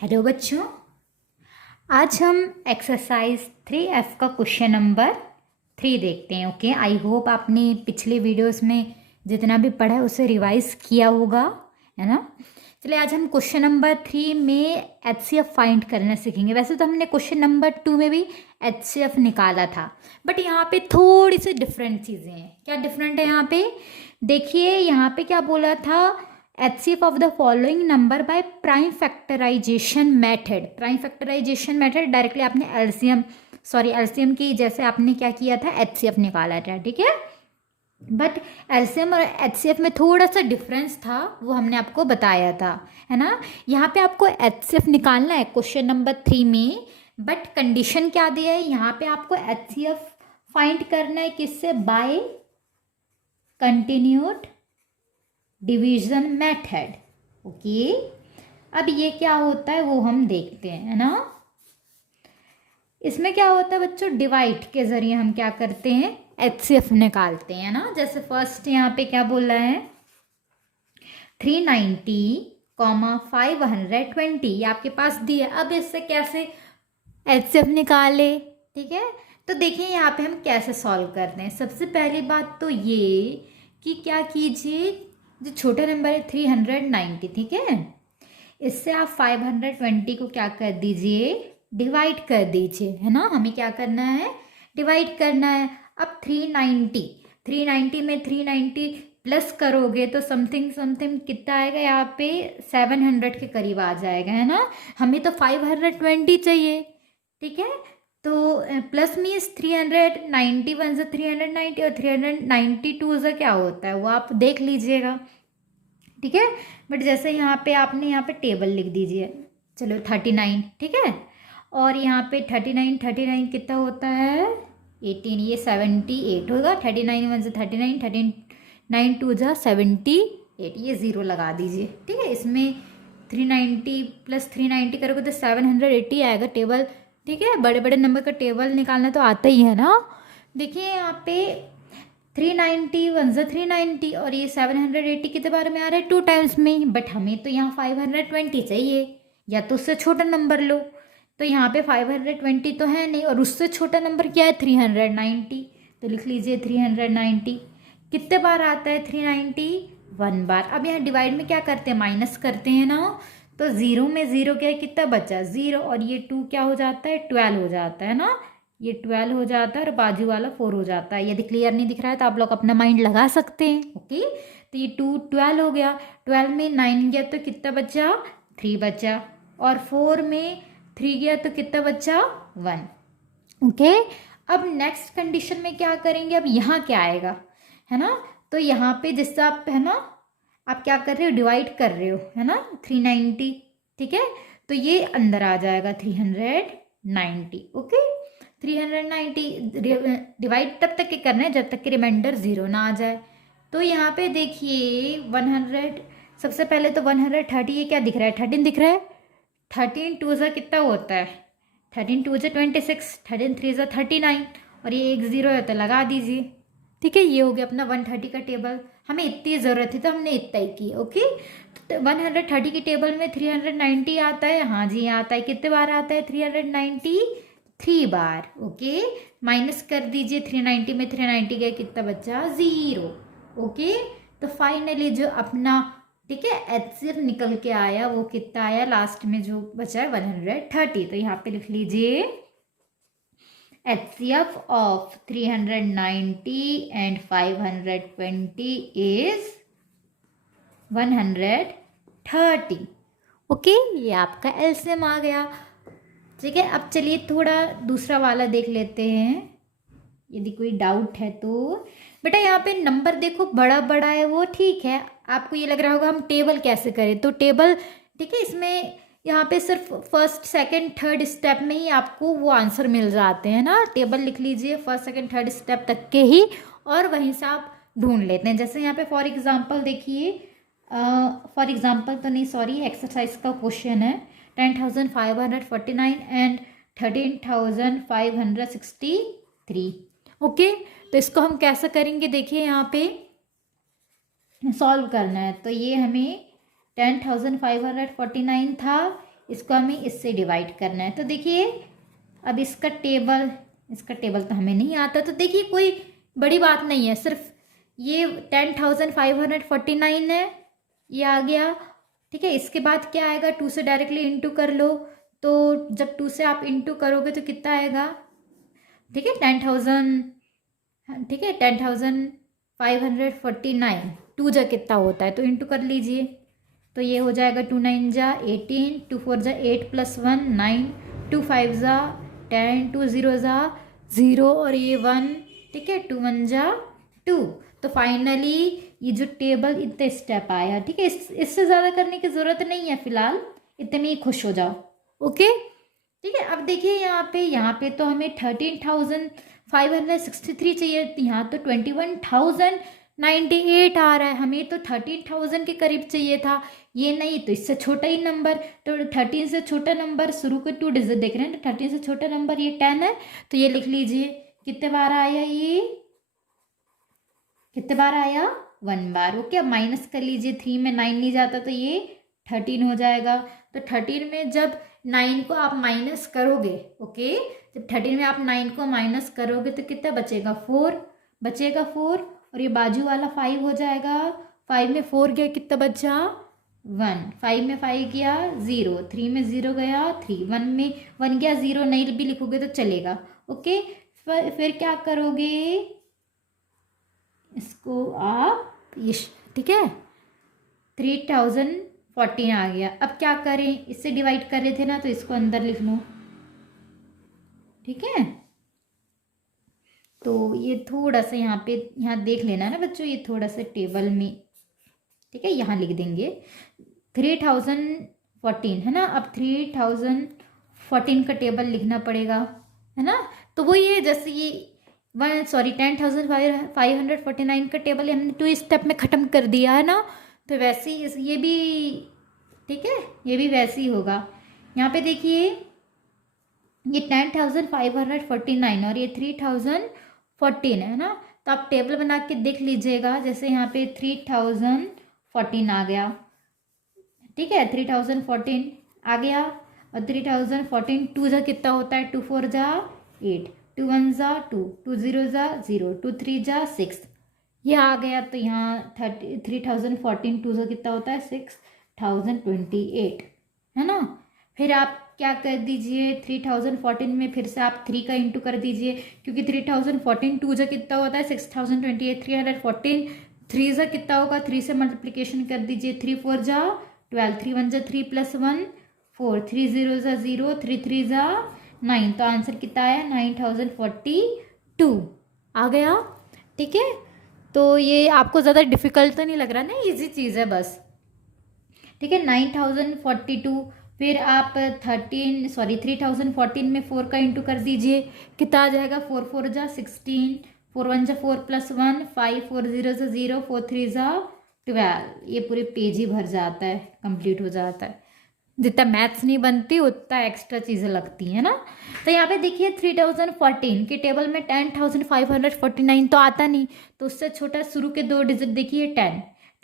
Hello बच्चों, आज हम एक्सरसाइज 3F का क्वेश्चन नंबर 3 देखते हैं। ओके, आई होप आपने पिछले वीडियोस में जितना भी पढ़ा है उसे रिवाइज किया होगा, है ना। चलिए, आज हम क्वेश्चन नंबर 3 में HCF फाइंड करना सीखेंगे। वैसे तो हमने क्वेश्चन नंबर 2 में भी HCF निकाला था, बट यहाँ पे थोड़ी सी डिफरेंट चीज़ें हैं। क्या डिफरेंट है यहाँ पे? देखिए, यहाँ पे क्या बोला था, HCF of the following number by prime factorization method। Prime factorization method directly आपने एलसीएम की जैसे आपने क्या किया था, HCF निकाला था, ठीक है। बट एलसीएम और HCF में थोड़ा सा डिफरेंस था, वो हमने आपको बताया था, है ना। यहाँ पे आपको HCF निकालना है क्वेश्चन नंबर 3 में, बट कंडीशन क्या दिया है यहाँ पे, आपको HCF फाइंड करना है किससे? By continued division method. Okay, अब ये क्या होता है वो हम देखते हैं, है ना। इसमें क्या होता है बच्चों, डिवाइड के जरिए हम क्या करते हैं, HCF निकालते हैं ना। जैसे फर्स्ट यहाँ पे क्या बोला है, 390, 520 ये आपके पास दिया। अब इससे कैसे HCF निकाले, ठीक है। तो देखिए यहाँ पे हम कैसे सॉल्व करते हैं। सबसे पहली बात तो ये कि क्या कीजिए, जो छोटा नंबर है 390, ठीक है, इससे आप 520 को क्या कर दीजिए, डिवाइड कर दीजिए, है ना। हमें क्या करना है, डिवाइड करना है। अब 390 में 390 प्लस करोगे तो समथिंग समथिंग कितना आएगा, यहाँ पे 700 के करीब आ जाएगा, है ना। हमें तो 520 चाहिए, ठीक है। तो प्लस मीन्स 390 वन से 390 और 392 से क्या होता है वो आप देख लीजिएगा, ठीक है। बट जैसे यहाँ पे आपने यहाँ पे टेबल लिख दीजिए, चलो 39, ठीक है। और यहाँ पे 39 कितना होता है, 18, ये 78 होगा। 39 वन से 39, 39 टू जा 78, ये ज़ीरो लगा दीजिए, ठीक है। इसमें 390 प्लस 390 करोगे तो 780 आएगा टेबल, ठीक है। बड़े बड़े नंबर का टेबल निकालना तो आता ही है ना। देखिए यहाँ पे 390 वन ज़ा 390 और ये 780 कितने बार में आ रहा है, 2 टाइम्स में। बट हमें तो यहाँ 520 चाहिए, या तो उससे छोटा नंबर लो। तो यहाँ पे 520 तो है नहीं, और उससे छोटा नंबर क्या है, 390। तो लिख लीजिए 390। कितने बार आता है 390, 1 बार। अब यहाँ डिवाइड में क्या करते हैं, माइनस करते हैं ना। तो ज़ीरो में ज़ीरो क्या है, कितना बचा, 0, और ये 2 क्या हो जाता है, 12 हो जाता है ना। ये 12 हो जाता है और बाजू वाला 4 हो जाता है। यदि क्लियर नहीं दिख रहा है तो आप लोग अपना माइंड लगा सकते हैं। ओके, तो ये 2 12 हो गया। 12 में 9 गया तो कितना बचा, 3 बचा। और 4 में 3 गया तो कितना बचा, 1। ओके, अब नेक्स्ट कंडीशन में क्या करेंगे, अब यहाँ क्या आएगा, है ना। तो यहाँ पे जिससे आप, है ना, आप क्या कर रहे हो, डिवाइड कर रहे हो, है ना, 390, ठीक है। तो ये अंदर आ जाएगा 390। ओके, 390 डिवाइड तब तक के करना है जब तक कि रिमाइंडर 0 ना आ जाए। तो यहाँ पे देखिए 100, सबसे पहले तो 130, ये क्या दिख रहा है, 13 दिख रहा है। 13 टू ज़ा कितना होता है, 13 टू ज़ा 26, 13 3 ज़ा 39, और ये एक 0 है तो लगा दीजिए, ठीक है। ये हो गया अपना 130 का टेबल। हमें इतनी ज़रूरत थी तो हमने इतना ही की। ओके, तो 130 की टेबल में 390 आता है, हाँ जी आता है। कितने बार आता है, 390 3 बार। ओके, माइनस कर दीजिए, 390 में 390 गया, कितना बचा, 0। ओके, तो फाइनली जो अपना, ठीक है, HCF निकल के आया वो कितना आया, लास्ट में जो बचा है 130। तो यहाँ पे लिख लीजिए HCF of 390 and 520 is 130। Okay, ये आपका LCM आ गया, ठीक है। अब चलिए थोड़ा दूसरा वाला देख लेते हैं, यदि कोई डाउट है तो। बेटा यहाँ पे नंबर देखो बड़ा बड़ा है, वो ठीक है। आपको ये लग रहा होगा हम टेबल कैसे करें, तो टेबल, ठीक है, इसमें यहाँ पे सिर्फ फर्स्ट सेकंड थर्ड स्टेप में ही आपको वो आंसर मिल जाते हैं ना। टेबल लिख लीजिए फर्स्ट सेकंड थर्ड स्टेप तक के ही, और वहीं से आप ढूंढ लेते हैं। जैसे यहाँ पे फॉर एग्जाम्पल देखिए, फॉर एग्जाम्पल तो नहीं, सॉरी, एक्सरसाइज का क्वेश्चन है 10,549 एंड 13,563। ओके, तो इसको हम कैसे करेंगे, देखिए यहाँ पे सॉल्व करना है। तो ये हमें 10,549 था, इसको हमें इससे डिवाइड करना है। तो देखिए अब इसका टेबल तो हमें नहीं आता, तो देखिए कोई बड़ी बात नहीं है, सिर्फ ये 10,549 है, ये आ गया। ठीक है, इसके बाद क्या आएगा, 2 से डायरेक्टली इंटू कर लो, तो जब 2 से आप इंटू करोगे तो कितना आएगा, ठीक है 10,000, ठीक है 10,549, 2 जा कितना होता है तो इंटू कर लीजिए, तो ये हो जाएगा 2 9 जा 18, 2 4 जा 8 + 1 9, 2 5 जा 10, 2 0 जा 0 और ये 1, ठीक है 2 1 जा 2। तो फाइनली ये जो टेबल इतने स्टेप आया, ठीक है, इससे ज़्यादा करने की ज़रूरत नहीं है, फिलहाल इतने में ही खुश हो जाओ। ओके, ठीक है। अब देखिए यहाँ पे तो हमें 13,563 चाहिए, यहाँ तो 21,098 आ रहा है, हमें तो 13,000 के करीब चाहिए था, ये नहीं तो इससे छोटा ही नंबर, तो 13 से छोटा नंबर, शुरू के 2 डिजिट देख रहे हैं, तो 13 से छोटा नंबर ये 10 है, तो ये लिख लीजिए कितने बार आया, ये कितने बार आया, 1 बार। ओके, अब माइनस कर लीजिए, 3 में 9 नहीं जाता तो ये 13 हो जाएगा। तो 13 में जब 9 को आप माइनस करोगे, ओके, जब 13 में आप 9 को माइनस करोगे तो कितना बचेगा, 4 बचेगा, 4, और ये बाजू वाला 5 हो जाएगा, 5 में 4 गया कितना बचा, 1, 5 में 5 गया 0, 3 में 0 गया 3, 1 में 1 गया 0, नहीं भी लिखोगे तो चलेगा। ओके, फिर क्या करोगे, इसको आप ठीक है 3,014 आ गया। अब क्या करें, इससे डिवाइड कर रहे थे ना, तो इसको अंदर लिख लो, ठीक है। तो ये थोड़ा सा यहाँ देख लेना ना बच्चों, ये थोड़ा सा टेबल में, ठीक है, यहाँ लिख देंगे 3,014 है ना। अब 3,014 का टेबल लिखना पड़ेगा, है ना। तो वो ये जैसे ये 10,549 का टेबल हमने 2 स्टेप में ख़त्म कर दिया है ना, तो वैसे ही ये भी, ठीक है, ये भी वैसे ही होगा। यहाँ पे देखिए ये 10,549 और ये 3,014 है ना, तो आप टेबल बना के देख लीजिएगा, जैसे यहाँ पे 3,014 आ गया, ठीक है 3,014 आ गया, और 3,014 2 जा कितना होता है, 2 4 जा 8, 2 1 जा 2, 2 0 जा 0, 2 3 जा 6, ये आ गया। तो यहाँ 3,014 2 जा कितना होता है, 6,028 है ना। फिर आप क्या कर दीजिए, 3,014 में फिर से आप 3 का इंटू कर दीजिए, क्योंकि 3,014 2 जा कितना होता है 6,028, 314 3 जा कितना होगा, 3 से मल्टीप्लिकेशन कर दीजिए, 3 4 जा 12, 3 1 जा 3 + 1 4, 3 0 जा 0, 3 3 जा 9, तो आंसर कितना आया 9,042 आ गया, ठीक है। तो ये आपको ज़्यादा डिफिकल्ट तो नहीं लग रहा ना, इजी चीज़ है बस, ठीक है 9,042। फिर आप 3,014 में 4 का इंटू कर दीजिए, कितना आ जाएगा, 4 4 जा 16, 4 1 जा 4 + 1 5, 4 0 जा 0, 4 3 जा 12, ये पूरे पेज ही भर जाता है, कंप्लीट हो जाता है। जितना मैथ्स नहीं बनती उतना एक्स्ट्रा चीज़ें लगती हैं ना। तो यहाँ पे देखिए 3,014 के टेबल में 10,549 तो आता नहीं, तो उससे छोटा शुरू के 2 डिजिट देखिए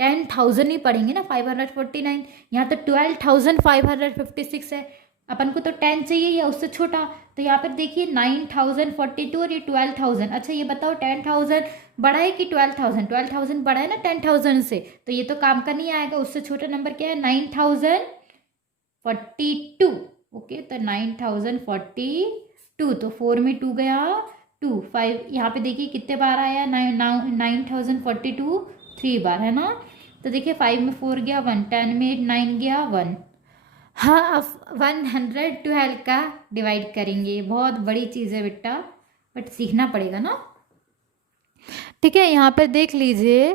10,000 ही पढ़ेंगे ना, 549, यहाँ तो 12,556 है, अपन को तो 10 चाहिए या उससे छोटा, तो यहाँ पर देखिए 9,042 और ये 12,000। अच्छा ये बताओ 10,000 बड़ा है कि 12,000, 12,000 बड़ा है ना 10,000 से, तो ये तो काम का नहीं आएगा, उससे छोटा नंबर क्या है 9,042। ओके, तो 9,042, तो 4 में 2 गया 2, 5 यहाँ पे देखिए कितने बार आया 9,042 3 बार है ना। तो देखिए 5 में 4 गया 1, 10 में 9 गया 1। हाँ, अब 112 का डिवाइड करेंगे, बहुत बड़ी चीज़ है बेटा, बट सीखना पड़ेगा ना, ठीक है। यहाँ पे देख लीजिए,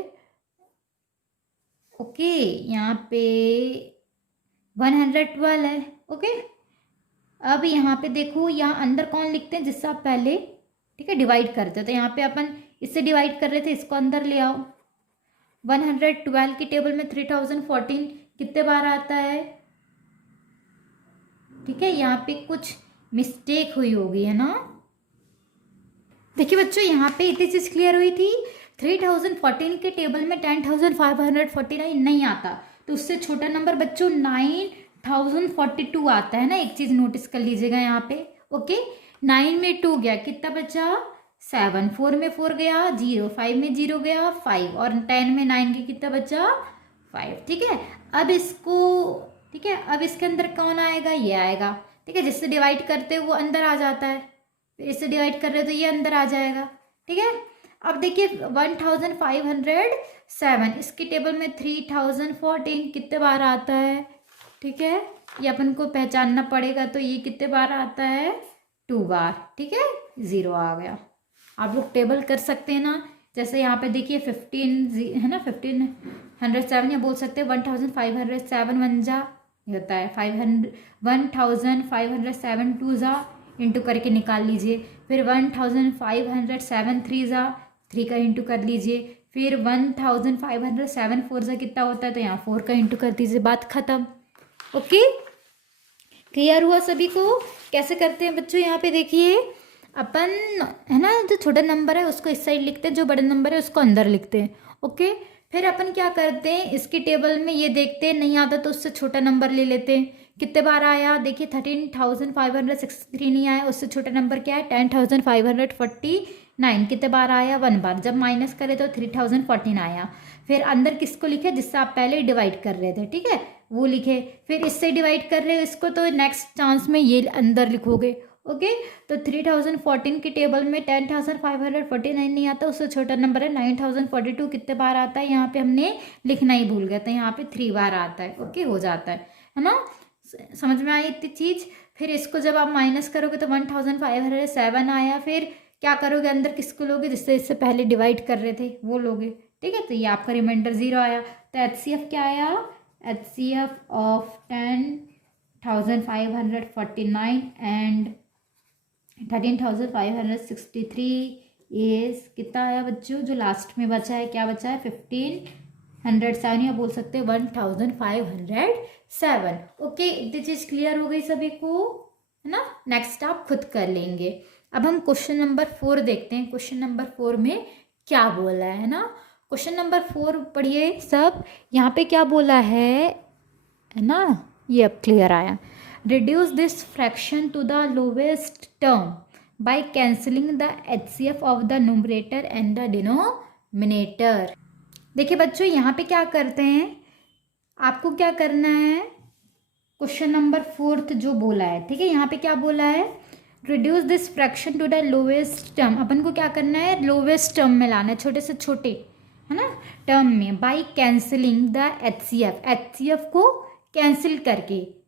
ओके, यहाँ पे 112 है, ओके। अब यहाँ पे देखो, यहाँ अंदर कौन लिखते हैं, जिससे आप पहले, ठीक है, डिवाइड करते हैं, तो यहाँ पे अपन इससे डिवाइड कर रहे थे, इसको अंदर ले आओ। 112 की टेबल में 3,014 कितने बार आता है, ठीक है, यहाँ पे कुछ मिस्टेक हुई होगी, है ना। देखिए बच्चों, यहाँ पे इतनी चीज़ क्लियर हुई थी, 3,014 के टेबल में 10,549 नहीं आता, तो उससे छोटा नंबर बच्चों 1042 आता है ना, एक चीज़ नोटिस कर लीजिएगा यहाँ पे। ओके, 9 में 2 गया, कितना बचा 7, 4 में 4 गया 0, 5 में 0 गया 5, और 10 में 9 के कितना बचा 5। ठीक है, अब इसको, ठीक है, अब इसके अंदर कौन आएगा, ये आएगा। ठीक है, जिससे डिवाइड करते हैं वो अंदर आ जाता है, फिर इससे डिवाइड कर रहे हो तो ये अंदर आ जाएगा। ठीक है, अब देखिए 1507, इसकी टेबल में 3014 कितने बार आता है। ठीक है, ये अपन को पहचानना पड़ेगा, तो ये कितने बार आता है 2 बार। ठीक है, 0 आ गया। आप लोग टेबल कर सकते हैं ना, जैसे यहाँ पे देखिए 15 है ना, 1507, या बोल सकते हैं 1507 वन जा, ये होता है 1507 टू जा, इंटू करके निकाल लीजिए। फिर 1507 थ्री जा, 3 का इंटू कर लीजिए। फिर 1507 फोर जा कितना होता है, तो यहाँ 4 का इंटू कर दीजिए, बात खत्म। ओके, क्लियर हुआ सभी को। कैसे करते हैं बच्चों, यहाँ पे देखिए अपन है ना, जो छोटा नंबर है उसको इस साइड लिखते हैं, जो बड़ा नंबर है उसको अंदर लिखते हैं। ओके, फिर अपन क्या करते हैं, इसकी टेबल में ये देखते हैं, नहीं आता तो उससे छोटा नंबर ले लेते हैं। कितने बार आया देखिए, 13,563 नहीं आया, उससे छोटा नंबर क्या है 10,549। कितने बार आया 1 बार, जब माइनस करे तो 3014 आया। फिर अंदर किसको लिखे, जिससे आप पहले डिवाइड कर रहे थे, ठीक है, वो लिखे। फिर इससे डिवाइड कर रहे हो इसको, तो नेक्स्ट चांस में ये अंदर लिखोगे। ओके, तो 3014 की टेबल में 10,549 नहीं आता, उससे छोटा नंबर है 9,042। कितने बार आता है, यहाँ पे हमने लिखना ही भूल गए, तो यहाँ पे 3 बार आता है। ओके, हो जाता है ना, समझ में आई इतनी चीज़। फिर इसको जब आप माइनस करोगे तो 1507 आया। फिर क्या करोगे, अंदर किसको लोगे, जिससे इससे पहले डिवाइड कर रहे थे वो लोगे। ठीक है, तो ये आपका रिमाइंडर 0 आया। तो HCF क्या आया, HCF ऑफ 10,549 एंड 13,563 इज कितना आया बच्चों, जो लास्ट में बचा है, क्या बचा है 1507, या बोल सकते हैं 1507। ओके, इतनी चीज़ क्लियर हो गई सभी को, है ना। नेक्स्ट आप खुद कर लेंगे। अब हम क्वेश्चन नंबर 4 देखते हैं। क्वेश्चन नंबर 4 में क्या बोला है ना, क्वेश्चन नंबर 4 पढ़िए सब। यहाँ पे क्या बोला है ना, ये अब क्लियर आया। Reduce this fraction to the lowest term by cancelling the HCF of the numerator and the denominator. देखिए बच्चों, यहाँ पे क्या करते हैं, आपको क्या करना है, क्वेश्चन नंबर 4 जो बोला है, ठीक है, यहाँ पे क्या बोला है, reduce this fraction to the lowest term. अपन को क्या करना है, लोवेस्ट टर्म में लाना है, छोटे से छोटे, है ना, टर्म में, बाय कैंसिलिंग द HCF को कैंसिल करके।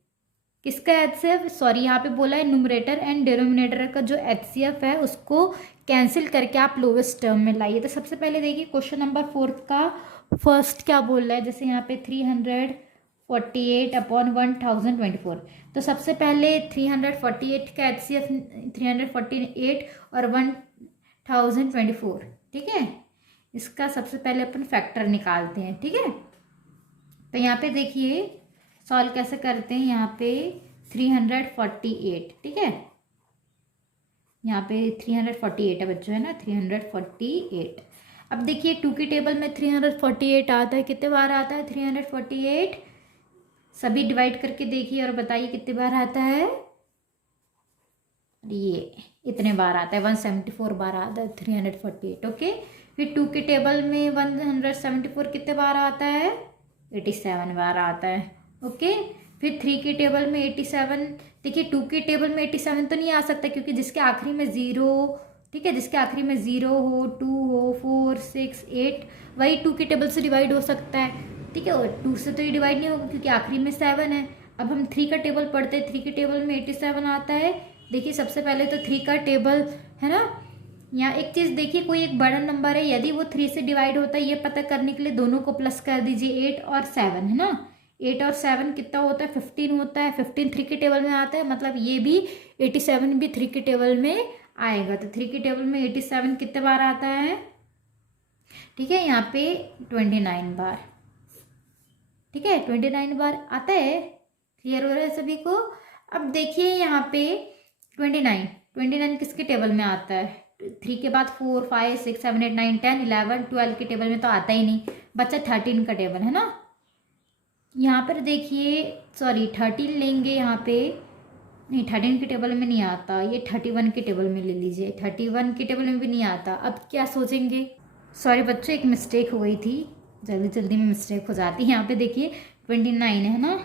किसका HCF, सॉरी यहाँ पे बोला है न्यूमरेटर एंड डिनोमिनेटर का जो HCF है उसको कैंसिल करके आप लोवेस्ट टर्म में लाइए। तो सबसे पहले देखिए क्वेश्चन नंबर 4 का फर्स्ट क्या बोल रहा है, जैसे यहाँ पे 348 अपॉन 1024। तो सबसे पहले 348 का HCF 348 और 1024, ठीक है, इसका सबसे पहले अपन फैक्टर निकालते हैं। ठीक है, तो यहाँ पे देखिए सॉल्व कैसे करते हैं, यहाँ पे 348, ठीक है, यहाँ पे 348 है बच्चों, है ना, 348। अब देखिए 2 की टेबल में 348 आता है, कितने बार आता है 348, सभी डिवाइड करके देखिए और बताइए कितने बार आता है, ये इतने बार आता है, 174 बार आता है 348। ओके, फिर 2 की टेबल में 174 कितने बार आता है, 87 बार आता है। ओके, फिर 3 की टेबल में 87, देखिए 2 की टेबल में 87 तो नहीं आ सकता क्योंकि जिसके आखिरी में 0, ठीक है, जिसके आखिरी में 0 हो, 2 हो, 4, 6, 8, वही 2 की टेबल से डिवाइड हो सकता है। ठीक है, और 2 से तो ये डिवाइड नहीं होगा क्योंकि आखिरी में 7 है। अब हम 3 का टेबल पढ़ते हैं, 3 की टेबल में 87 आता है। देखिए सबसे पहले तो 3 का टेबल, है ना, यहाँ एक चीज़ देखिए, कोई एक बड़ा नंबर है, यदि वो 3 से डिवाइड होता है, ये पता करने के लिए दोनों को प्लस कर दीजिए, 8 और 7, है ना, 8 और 7 कितना होता है, 15 होता है। 15 3 की टेबल में आता है, मतलब ये भी 87 भी 3 की टेबल में आएगा। तो 3 की टेबल में 87 कितने बार आता है, ठीक है, यहाँ पे 29 बार, ठीक है, 29 बार आता है। क्लियर हो रहा है सभी को। अब देखिए यहाँ पे 29 किसके टेबल में आता है, 3 के बाद 4, 5, 6, 7, 8, 9, 10, 11, 12 की टेबल में तो आता ही नहीं, बच्चा 13 का टेबल, है ना, यहाँ पर देखिए, सॉरी 13 लेंगे यहाँ पे, नहीं 13 की टेबल में नहीं आता, ये 31 की टेबल में ले लीजिए, 31 की टेबल में भी नहीं आता। अब क्या सोचेंगे, सॉरी बच्चों एक मिस्टेक हो गई थी, जल्दी जल्दी में मिस्टेक हो जाती है। यहाँ पे देखिए 29 है ना,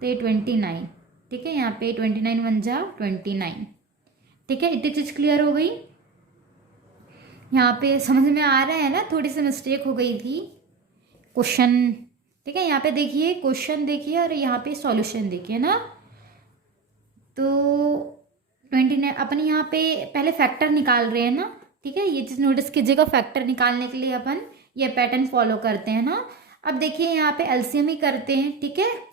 तो ये 29, ठीक है, यहाँ पे 29 वन जा 29, ठीक है। इतनी चीज़ क्लियर हो गई, यहाँ पे समझ में आ रहा है ना, थोड़ी सी मिस्टेक हो गई थी क्वेश्चन, ठीक है। यहाँ पे देखिए क्वेश्चन देखिए और यहाँ पे सॉल्यूशन देखिए ना। तो 29 अपन यहाँ पे पहले फैक्टर निकाल रहे हैं ना, ठीक है, ये चीज़ नोटिस कीजिएगा, फैक्टर निकालने के लिए अपन ये पैटर्न फॉलो करते हैं ना। अब देखिए यहाँ पे एलसीएम ही करते हैं, ठीक है।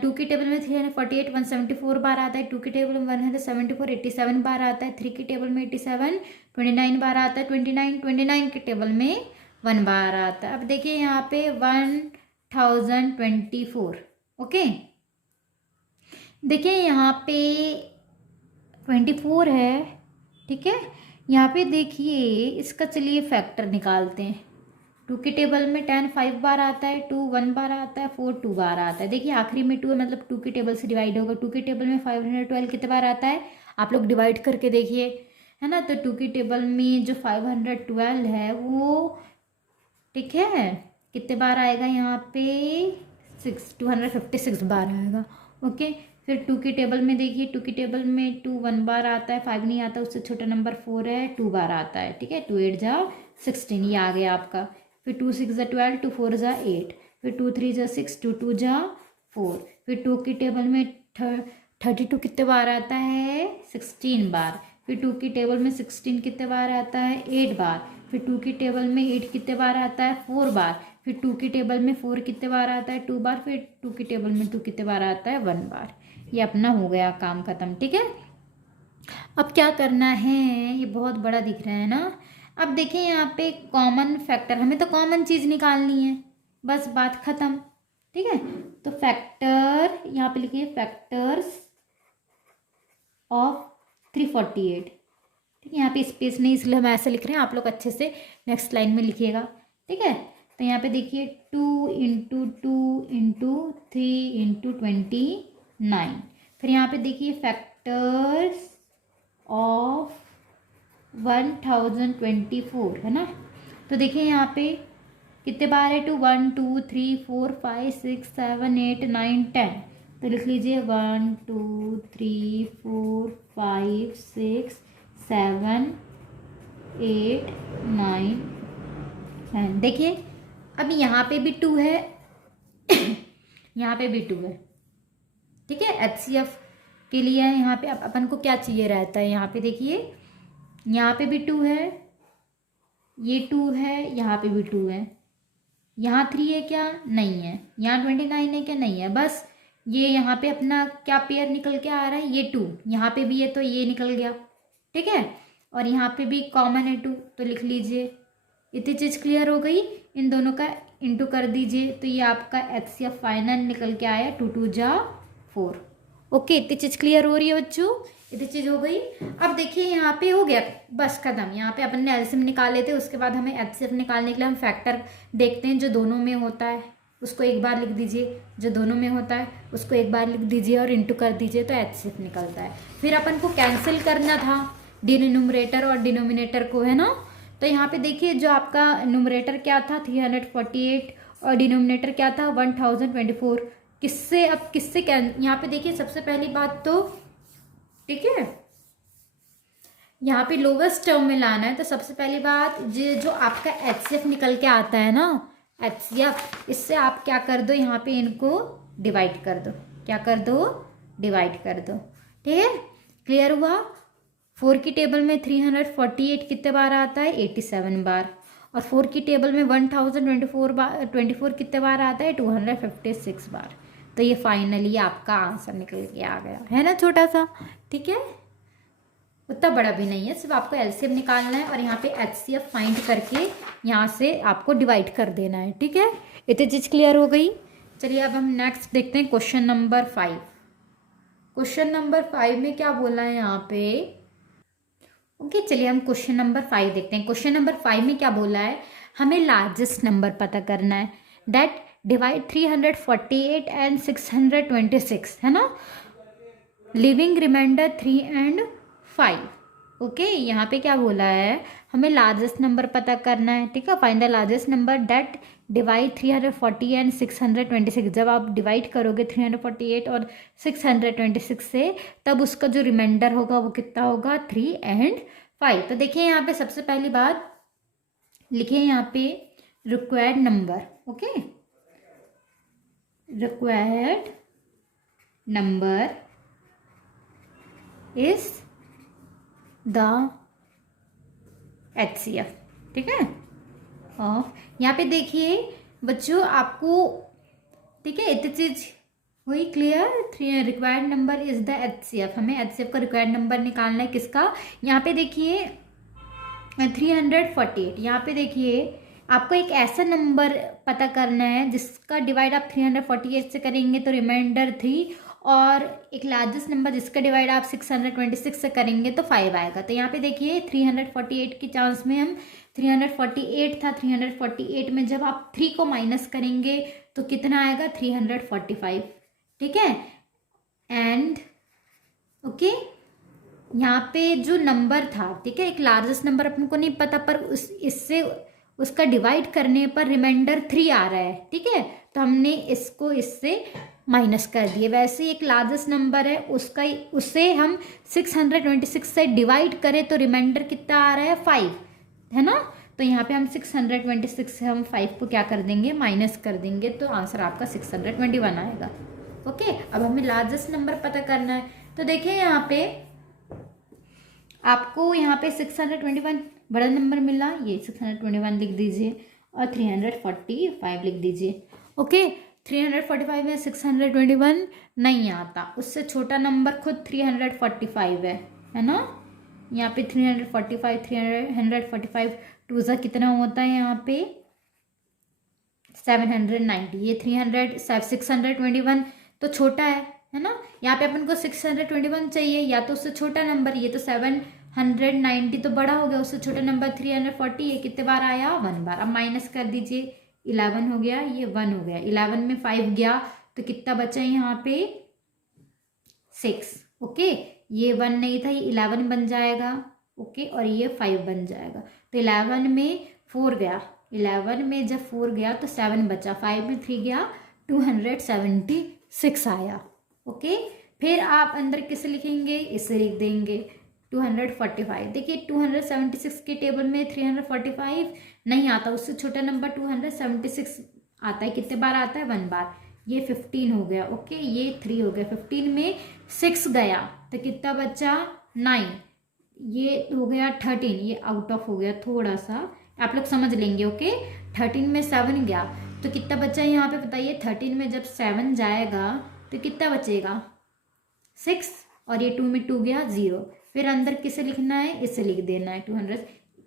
2 की टेबल में 348 174 बार आता है, 2 की टेबल में 174 87 बार आता है, 3 की टेबल में 87 29 बार आता है, 29 की टेबल में 1 बार आता है। अब देखिए यहाँ पे 1024, ओके। देखिए यहाँ पे 24 है, ठीक है। यहाँ पे देखिए इसका चलिए फैक्टर निकालते हैं। 2 की टेबल में 10 5 बार आता है, 2 1 बार आता है, 4 2 बार आता है। देखिए आखिरी में 2 है, मतलब 2 की टेबल से डिवाइड होगा। 2 की टेबल में 512 कितने बार आता है, आप लोग डिवाइड करके देखिए, है ना। तो 2 की टेबल में जो 512 है वो, ठीक है, कितने बार आएगा यहाँ पे 256 बार आएगा, ओके। फिर 2 की टेबल में देखिए, 2 की टेबल में 2 1 बार आता है, 5 नहीं आता, उससे छोटा नंबर 4 है, 2 बार आता है, ठीक है। 2 8 जा 16, ये आ गया आपका। फिर 2 6 जा 12, 2 4 जा 8, फिर 2 3 जा 6, 2 2 जा 4। फिर 2 की टेबल में 32 कितने बार आता है, 16 बार। फिर 2 की टेबल में 16 कितने बार आता है, 8 बार। फिर 2 की टेबल में 8 कितने बार आता है, 4 बार। फिर 2 की टेबल में 4 कितने बार आता है, 2 बार। फिर 2 की टेबल में 2 कितने बार आता है, 1 बार। ये अपना हो गया काम खत्म, ठीक है। अब क्या करना है, ये बहुत बड़ा दिख रहा है ना। अब देखिए यहाँ पे कॉमन फैक्टर, हमें तो कॉमन चीज़ निकालनी है, बस बात खत्म, ठीक है। तो फैक्टर यहाँ पे लिखिए, फैक्टर्स ऑफ 348, ठीक है। यहाँ पे स्पेस नहीं इसलिए हम ऐसे लिख रहे हैं, आप लोग अच्छे से नेक्स्ट लाइन में लिखिएगा, ठीक है। तो यहाँ पे देखिए 2 इंटू 2 इंटू 3 इंटू 29। फिर यहाँ पे देखिए फैक्टर्स ऑफ 1024, है ना। तो देखिए यहाँ पे कितने बार है, 2 1 2 3 4 5 6 7 8 9 10। तो लिख लीजिए 1 2 3 4 5 6 7 8 9 10। देखिए अब यहाँ पे भी 2 है यहाँ पे भी 2 है, ठीक है। HCF के लिए है यहाँ पे। अब अपन को क्या चाहिए रहता है, यहाँ पे देखिए यहाँ पे भी 2 है, ये 2 है, यहाँ पे भी 2 है, यहाँ 3 है क्या, नहीं है, यहाँ 29 है क्या, नहीं है। बस ये यहाँ पे अपना क्या पेयर निकल के आ रहा है, ये 2, यहाँ पे भी है तो ये निकल गया, ठीक है। और यहाँ पे भी कॉमन है 2, तो लिख लीजिए। इतनी चीज़ क्लियर हो गई, इन दोनों का इंटू कर दीजिए, तो ये आपका HCF फाइनल निकल के आया 2 2 जा 4, ओके। इतनी चीज़ क्लियर हो रही है बच्चों, इतनी चीज़ हो गई। अब देखिए यहाँ पे हो गया, बस खत्म। यहाँ पे अपन ने एलसीएम निकाले थे, उसके बाद हमें HCF निकालने के लिए हम फैक्टर देखते हैं, जो दोनों में होता है उसको एक बार लिख दीजिए, जो दोनों में होता है उसको एक बार लिख दीजिए और इंटू कर दीजिए, तो HCF निकलता है। फिर अपन को कैंसिल करना था डिनोमिनेटर और डिनोमिनेटर को, है ना। तो यहाँ पे देखिए जो आपका न्यूमरेटर क्या था 348 और डिनोमिनेटर क्या था 1024। किससे, अब किससे क्या, यहाँ पे देखिए सबसे पहली बात तो, ठीक है, यहाँ पे लोवेस्ट टर्म में लाना है। तो सबसे पहली बात जो आपका HCF निकल के आता है ना, HCF, इससे आप क्या कर दो, यहाँ पे इनको डिवाइड कर दो, क्या कर दो, डिवाइड कर दो, ठीक है। क्लियर हुआ। 4 की टेबल में 348 कितने बार आता है, 87 बार। और 4 की टेबल में 1024 कितने बार आता है, 256 बार। तो ये फाइनली आपका आंसर निकल के आ गया, है ना, छोटा सा, ठीक है, उतना बड़ा भी नहीं है। सिर्फ आपको एलसीएम निकालना है और यहाँ पे HCF फाइंड करके यहाँ से आपको डिवाइड कर देना है, ठीक है। इतनी चीज़ क्लियर हो गई। चलिए अब हम नेक्स्ट देखते हैं क्वेश्चन नंबर 5। क्वेश्चन नंबर 5 में क्या बोला है यहाँ पे, ओके। चलिए हम क्वेश्चन नंबर 5 देखते हैं। क्वेश्चन नंबर 5 में क्या बोला है, हमें लार्जेस्ट नंबर पता करना है दैट डिवाइड 348 एंड 626, है ना, लिविंग रिमाइंडर 3 एंड 5। ओके, यहाँ पे क्या बोला है, हमें लार्जेस्ट नंबर पता करना है, ठीक है। Find the largest number that divide 340 and 626। जब आप डिवाइड करोगे 348 और 626 से, तब उसका जो रिमाइंडर होगा वो कितना होगा, 3 एंड 5। तो देखिए यहाँ पे सबसे पहली बात लिखिए यहाँ पे required number. Okay, required number is the HCF, ठीक है। और यहाँ पे देखिए बच्चों आपको, ठीक है, इतनी चीज हुई clear. Required number is the HCF, हमें HCF का रिक्वायर्ड नंबर निकालना है, किसका। यहाँ पे देखिए 348, यहाँ पे देखिए आपको एक ऐसा नंबर पता करना है जिसका डिवाइड आप 348 से करेंगे तो रिमाइंडर 3, और एक लार्जेस्ट नंबर जिसका डिवाइड आप 626 से करेंगे तो 5 आएगा। तो यहाँ पे देखिए 348 की चांस में हम 348 था, 348 में जब आप 3 को माइनस करेंगे तो कितना आएगा, 345, ठीक है। एंड ओके, यहाँ पे जो नंबर था, ठीक है, एक लार्जेस्ट नंबर अपन को नहीं पता, पर इससे उसका डिवाइड करने पर रिमाइंडर 3 आ रहा है, ठीक है, तो हमने इसको इससे माइनस कर दिए। वैसे एक लार्जेस्ट नंबर है, उससे हम 626 से डिवाइड करें तो रिमाइंडर कितना आ रहा है, 5, है ना। तो यहाँ पे हम 626 से हम 5 को क्या कर देंगे, माइनस कर देंगे, तो आंसर आपका 621 आएगा। ओके, अब हमें लार्जेस्ट नंबर पता करना है। तो देखिए यहाँ पे आपको यहाँ पे 621 बड़ा नंबर मिला, ये 621 लिख दीजिए और 345 लिख दीजिए। ओके, 345 में 621 नहीं आता, उससे छोटा नंबर खुद 345 है ना। यहाँ पे 345 टू ज़ा कितना होता है, यहाँ पे 790। ये 621 तो छोटा है ना। यहाँ पे अपन को 621 चाहिए, या तो उससे छोटा नंबर, ये तो 790 तो बड़ा हो गया, उससे छोटा नंबर 340, ये कितने बार आया, 1 बार। अब माइनस कर दीजिए, 11 हो गया, ये 1 हो गया, 11 में 5 गया तो कितना बचा यहाँ पे, 6। ओके, ये 1 नहीं था, ये 11 बन जाएगा। ओके, और ये 5 बन जाएगा। तो 11 में 4 गया, 11 में जब 4 गया तो 7 बचा, 5 में 3 गया, 276 आया। ओके, फिर आप अंदर किसे लिखेंगे, इसे लिख देंगे 245। देखिए 276 के टेबल में 345 नहीं आता, उससे छोटा नंबर 276 आता है, कितने बार आता है, 1 बार। ये 15 हो गया। ओके, ये 3 हो गया, 15 में 6 गया तो कितना बचा, 9। ये हो गया 13, ये आउट ऑफ हो गया थोड़ा सा, आप लोग समझ लेंगे। ओके, 13 में 7 गया तो कितना बचा यहाँ पे बताइए, 13 में जब 7 जाएगा तो कितना बचेगा, 6, और ये 2 में 2 गया, 0। फिर अंदर किसे लिखना है, इसे लिख देना है 200।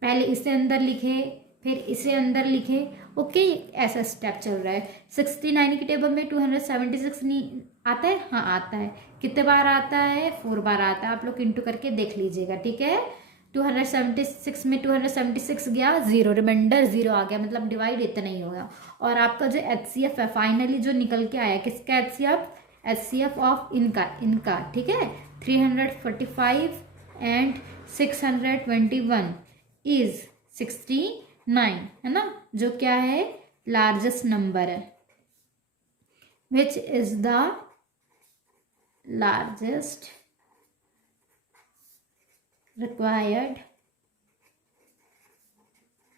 पहले इसे अंदर लिखे, फिर इसे अंदर लिखे। ओके, ऐसा स्टेप चल रहा है। 69 के टेबल में 276 नहीं आता है, हाँ आता है, कितने बार आता है, 4 बार आता है। आप लोग इंटू करके देख लीजिएगा, ठीक है। 276 में 276 गया, 0, रिमाइंडर 0 आ गया, मतलब डिवाइड इतना ही होगा। और आपका जो HCF है फाइनली जो निकल के आया, किसका HCF ऑफ इनका, ठीक है, 345 एंड 621 इज 69, है ना, जो क्या है, लार्जेस्ट नंबर है, which is the largest required.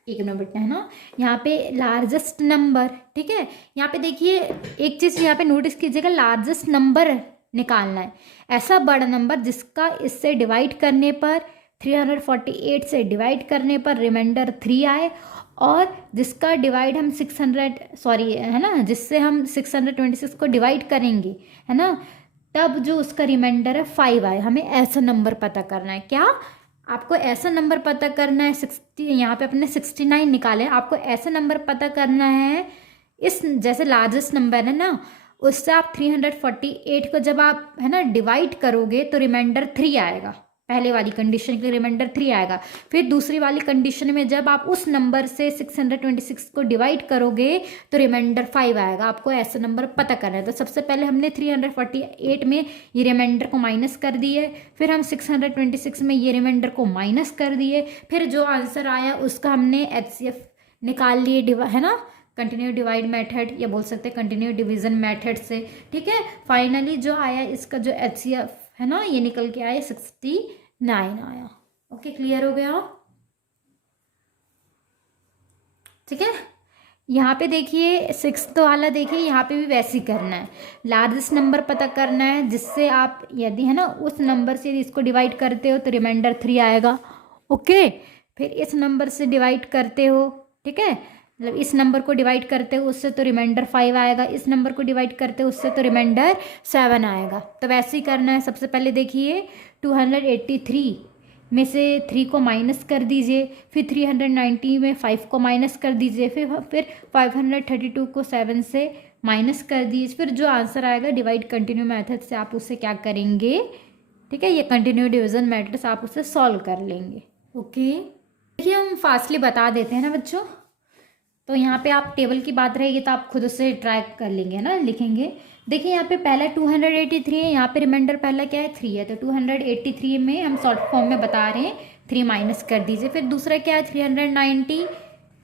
एक नंबर है ना, यहाँ पे लार्जेस्ट नंबर, ठीक है। यहाँ पे देखिए एक चीज यहाँ पे नोटिस कीजिएगा, लार्जेस्ट नंबर निकालना है, ऐसा बड़ा नंबर जिसका इससे डिवाइड करने पर 348 से डिवाइड करने पर रिमाइंडर 3 आए, और जिसका डिवाइड हम 600 है ना, जिससे हम 626 को डिवाइड करेंगे, है ना, तब जो उसका रिमाइंडर है 5 आए। हमें ऐसा नंबर पता करना है। क्या आपको ऐसा नंबर पता करना है, 60, यहाँ पे अपने 69 निकाले, आपको ऐसा नंबर पता करना है, इस जैसे लार्जेस्ट नंबर है ना, उससे आप 348 को जब आप, है ना, डिवाइड करोगे तो रिमाइंडर 3 आएगा। पहले वाली कंडीशन के लिए रिमाइंडर 3 आएगा। फिर दूसरी वाली कंडीशन में जब आप उस नंबर से 626 को डिवाइड करोगे तो रिमाइंडर 5 आएगा। आपको ऐसे नंबर पता करना है। तो सबसे पहले हमने 348 में ये रिमाइंडर को माइनस कर दिए, फिर हम 626 में ये रिमाइंडर को माइनस कर दिए, फिर जो आंसर आया उसका हमने HCF निकाल लिए, है ना, कंटिन्यू डिवाइड मेथड या बोल सकते हैं कंटिन्यू डिवीजन मेथड से। ठीक है, फाइनली जो आया इसका जो HCF है ना ये निकल के आया 69 आया। ओके, क्लियर हो गया? ठीक है, यहाँ पे देखिए 6th वाला, देखिए यहाँ पे भी वैसे ही करना है। लार्जेस्ट नंबर पता करना है जिससे आप यदि है ना उस नंबर से यदि इसको डिवाइड करते हो तो रिमाइंडर 3 आएगा। ओके, फिर इस नंबर से डिवाइड करते हो, ठीक है, मतलब इस नंबर को डिवाइड करते हो उससे तो रिमाइंडर 5 आएगा, इस नंबर को डिवाइड करते हो उससे तो रिमाइंडर 7 आएगा। तो वैसे ही करना है। सबसे पहले देखिए 283 में से 3 को माइनस कर दीजिए, फिर 390 में 5 को माइनस कर दीजिए, फिर 532 को 7 से माइनस कर दीजिए। फिर जो आंसर आएगा डिवाइड कंटिन्यू मेथड से आप उसे क्या करेंगे, ठीक है, ये कंटिन्यू डिवीजन मेथड से आप उसे सॉल्व कर लेंगे। ओके, देखिए हम फास्टली बता देते हैं ना बच्चों। तो यहाँ पे आप टेबल की बात रहेगी तो आप खुद उससे ट्राई कर लेंगे ना, लिखेंगे। देखिए यहाँ पे पहला 283 है, यहाँ पे रिमाइंडर पहला क्या है 3 है, तो 283 में हम शॉर्ट फॉर्म में बता रहे हैं 3 माइनस कर दीजिए। फिर दूसरा क्या है 390,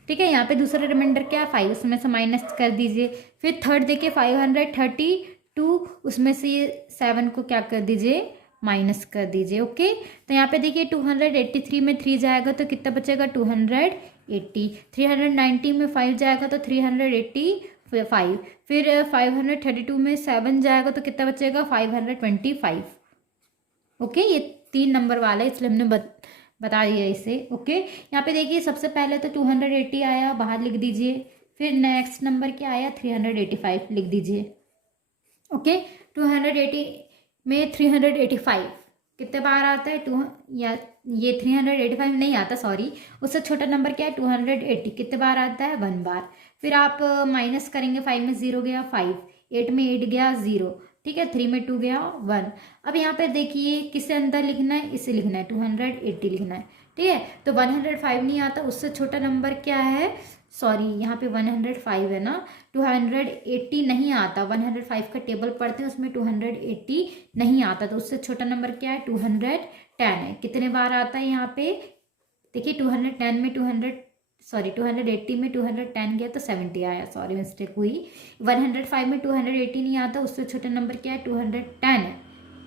ठीक है, यहाँ पे दूसरा रिमाइंडर क्या है 5, उसमें से माइनस कर दीजिए। फिर थर्ड देखिए 532, उसमें से ये 7 को क्या कर दीजिए, माइनस कर दीजिए। ओके, तो यहाँ पे देखिए 283 में 3 जाएगा तो कितना बचेगा 280, 390 में 5 जाएगा तो 385, फिर 532 में 7 जाएगा तो कितना बचेगा 525। ओके, ये 3 नंबर वाला है इसलिए हमने बता दिया इसे। ओके, यहाँ पे देखिए सबसे पहले तो 280 आया, बाहर लिख दीजिए। फिर नेक्स्ट नंबर क्या आया 385 लिख दीजिए। ओके, 280 में 385 कितने बार आता है, या ये 385 नहीं आता, सॉरी, उससे छोटा नंबर क्या है 280 कितने बार आता है 1 बार। फिर आप माइनस करेंगे, 5 में 0 गया 5, 8 में 8 गया 0, ठीक है, 3 में 2 गया 1। अब यहाँ पे देखिए किसे अंदर लिखना है, इसे लिखना है 280 लिखना है, ठीक है। तो 105 नहीं आता, उससे छोटा नंबर क्या है, सॉरी यहाँ पे 105 है ना, 280 नहीं आता, 105 का टेबल पढ़ते हैं उसमें 280 नहीं आता, तो उससे छोटा नंबर क्या है 210 है। कितने बार आता है यहाँ पे देखिए 210 में 280 में 210 गया तो 70 आया, सॉरी मिस्टेक हुई। 105 में 280 नहीं आता, उससे छोटा नंबर क्या है 210 है।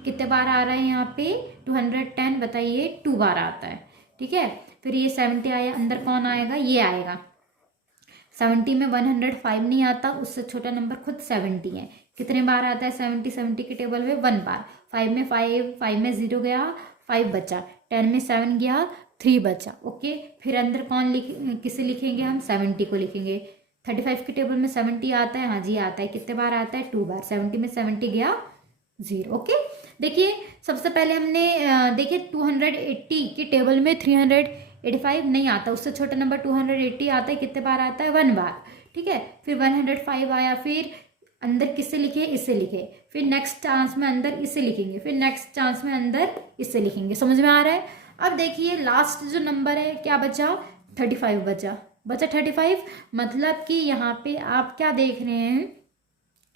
कितने बार आ रहा है यहाँ पे 210 बताइए, 2 बार आता है, ठीक है। फिर ये 70 आया, अंदर कौन आएगा, ये आएगा। 70 में 105 नहीं आता, उससे छोटा नंबर खुद 70 है। कितने बार आता है 70 के टेबल में 1 बार। 5 में 5 में 0 गया 5 बचा, 10 में 7 गया 3 बचा। ओके, फिर अंदर कौन किसे लिखेंगे हम 70 को लिखेंगे। 35 के टेबल में 70 आता है, हाँ जी आता है। कितने बार आता है 2 बार। 70 में 70 गया 0। ओके, देखिए सबसे पहले हमने देखिए 280 के टेबल में 385 नहीं आता, उससे छोटा नंबर 280 आता है। कितने बार आता है 1 बार, ठीक है। फिर 105 आया, फिर अंदर किससे लिखे, इसे लिखे। फिर नेक्स्ट चांस में अंदर इसे लिखेंगे, फिर नेक्स्ट चांस में अंदर इसे लिखेंगे। समझ में आ रहा है। अब देखिए लास्ट जो नंबर है क्या बचा 35 बचा 35, मतलब कि यहाँ पे आप क्या देख रहे हैं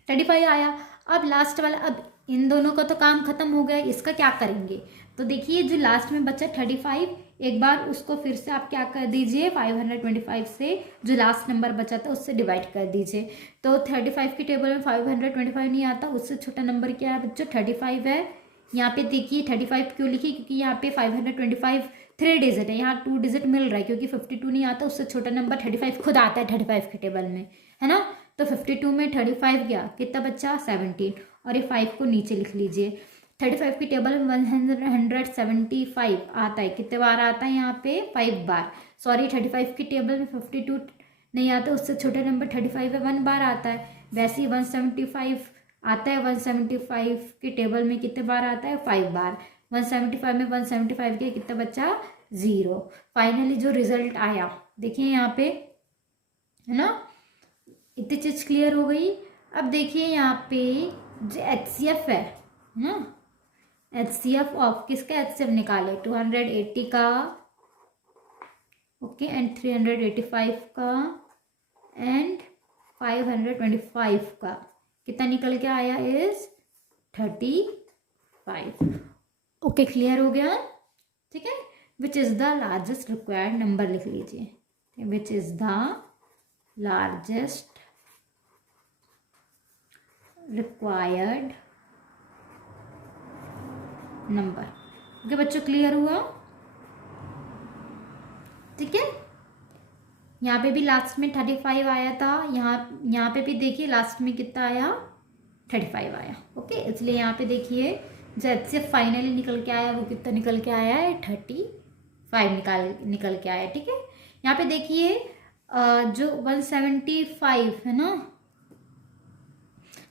35 आया। अब लास्ट वाला, अब इन दोनों का तो काम खत्म हो गया, इसका क्या करेंगे। तो देखिए जो लास्ट में बचा 35, एक बार उसको फिर से आप क्या कर दीजिए 525 से जो लास्ट नंबर बचा था उससे डिवाइड कर दीजिए। तो 35 के टेबल में 525 नहीं आता, उससे छोटा नंबर क्या है बच्चों 35 है। यहाँ पे देखिए 35 क्यों लिखी, क्योंकि यहाँ पे 525 3 डिजिट है, यहाँ 2 डिजिट मिल रहा है, क्योंकि 52 नहीं आता, उससे छोटा नंबर 35 खुद आता है 35 के टेबल में, है ना। तो 52 में 35 गया, कितना बच्चा 17, और ये 5 को नीचे लिख लीजिए। 35 की टेबल में 175 आता है, कितने बार आता है यहाँ पे 5 बार। सॉरी 35 की टेबल में 52 नहीं आता, उससे छोटा नंबर 35 है, 1 बार आता है। वैसे ही 175 आता है, 175 की टेबल में कितने बार आता है 5 बार। 175 में 175 के कितना बच्चा 0। फाइनली जो रिजल्ट आया देखिए यहाँ पे, है ना, इतनी चीज क्लियर हो गई। अब देखिए यहाँ पे जो HCF है ना, HCF ऑफ किसका HCF निकाले, 280 का, ओके, एंड 385 का एंड 525 का, कितना निकल के आया, इज 35। ओके, क्लियर हो गया, ठीक है। Which is the largest required number लिख लीजिए, which is the largest required number. Okay बच्चों, क्लियर हुआ, ठीक है। यहाँ पे भी लास्ट में 35 आया था, यहाँ पे भी देखिए लास्ट में कितना आया, 35 आया। ओके, इसलिए यहाँ पे देखिए जो HCF फाइनली निकल के आया वो कितना निकल के आया है, 35 निकल के आया, ठीक है। यहाँ पे देखिए जो 175 है ना,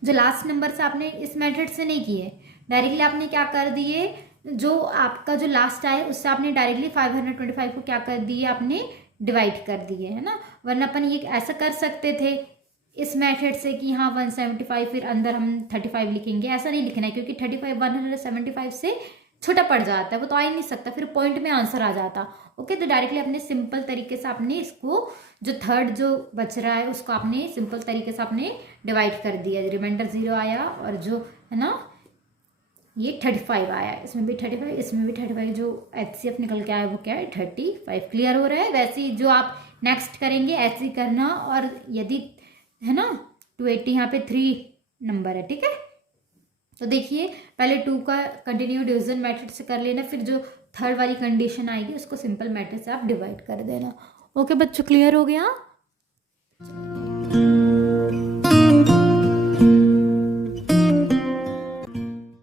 जो लास्ट नंबर से आपने इस मेथड से नहीं किए, डायरेक्टली आपने क्या कर दिए, जो आपका जो लास्ट आए उससे आपने डायरेक्टली 525 को क्या कर दिए, आपने डिवाइड कर दिए, है ना। वरना अपन ये ऐसा कर सकते थे इस मेथड से कि हाँ 175 फिर अंदर हम 35 लिखेंगे, ऐसा नहीं लिखना है, क्योंकि 35 175 से छोटा पड़ जाता है, वो तो आ ही नहीं सकता, फिर पॉइंट में आंसर आ जाता। ओके, तो डायरेक्टली अपने सिंपल तरीके से आपने इसको जो थर्ड जो बच रहा है उसको आपने सिंपल तरीके से आपने डिवाइड कर दिया, रिमाइंडर 0 आया और जो है ना ये 35 आया, इसमें भी 35, इसमें भी 35, जो HCF निकल के आया वो क्या है, 35। क्लियर हो रहा है। वैसे ही जो आप नेक्स्ट करेंगे ऐसे ही करना, और यदि है ना 280 यहाँ पे 3 नंबर है, ठीक है। तो देखिए पहले 2 का कंटिन्यू डिवीजन मेथड से कर लेना, फिर जो थर्ड वाली कंडीशन आएगी उसको सिंपल मेथड से आप डिवाइड कर देना। ओके बच्चों, क्लियर हो गया।